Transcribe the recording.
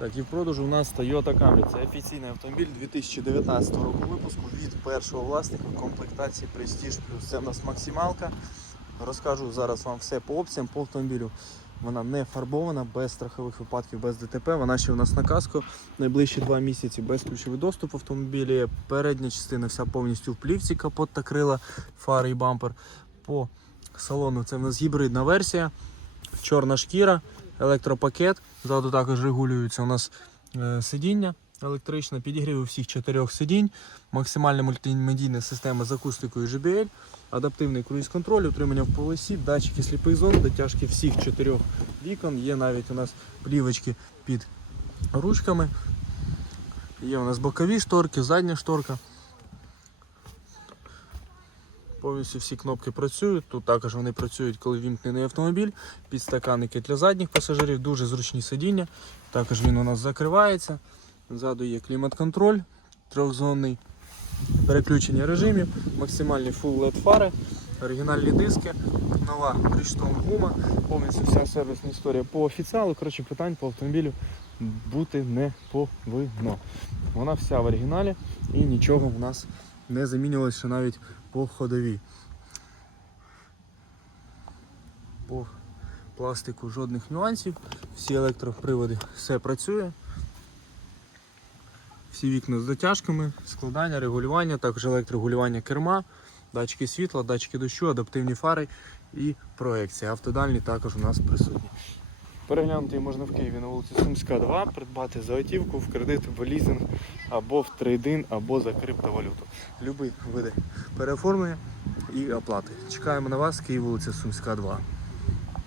Так, і в продажу у нас Toyota Camry. Це офіційний автомобіль 2019 року випуску від першого власника комплектації Prestige Plus. Це в нас максималка. Розкажу зараз вам все по опціям по автомобілю. Вона не фарбована, без страхових випадків, без ДТП. Вона ще у нас на каско. Найближчі два місяці без ключовий доступ в автомобілі. Передня частина вся повністю в плівці, капот та крила, фари і бампер. По салону це в нас гібридна версія, чорна шкіра, електропакет. Ззаду також регулюється у нас е, сидіння електричне, підігрів усіх чотирьох сидінь, максимальна мультимедійна система з акустикою JBL, адаптивний круїз-контроль, утримання в полосі, датчики сліпих зон, дотяжки всіх чотирьох вікон. Є навіть у нас плівочки під ручками. Є у нас бокові шторки, задня шторка. Повністю всі кнопки працюють. Тут також вони працюють, коли вімкнений автомобіль. Підстаканники для задніх пасажирів, дуже зручні сидіння. Також він у нас закривається. Ззаду є клімат-контроль, трьохзонний переключення режимів, максимальні full LED фари, оригінальні диски, нова Bridgestone гума, повністю вся сервісна історія по офіціалу. Коротше, питань по автомобілю бути не повинно. Вона вся в оригіналі і нічого в нас не замінювалося ще навіть по ходовій. По пластику жодних нюансів, всі електроприводи, все працює. Всі вікна з затяжками, складання, регулювання, також електрорегулювання керма, датчики світла, датчики дощу, адаптивні фари і проекція. Автодальні також у нас присутні. Переглянути її можна в Києві на вулиці Сумська, 2, придбати за готівку, в кредит, в лізинг або в трейдин, або за криптовалюту. Любий види переоформлення і оплати. Чекаємо на вас, Київ, вулиця Сумська, 2.